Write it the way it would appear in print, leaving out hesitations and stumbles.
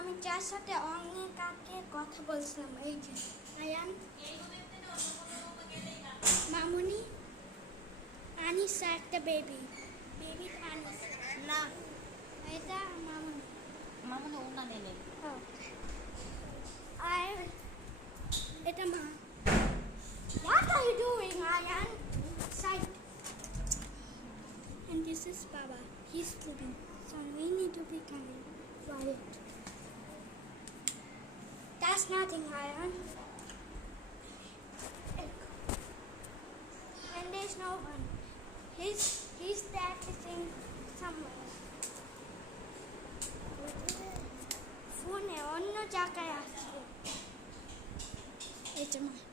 আমি যার সাথে অনেক আগে কথা বলছিলাম এই যে আয়ান, মামুনি, আনিসা একটা বেবি আনিস না এটা মামুনি। মামুনি ওনা নেই। আর এটা মা। What are you doing, Ayan? Side. And this is Baba. He's sleeping. So we need to be kind of quiet. That's nothing, Ayan. And there's no one. He's practicing somewhere. Phone on no jaka. It's mine.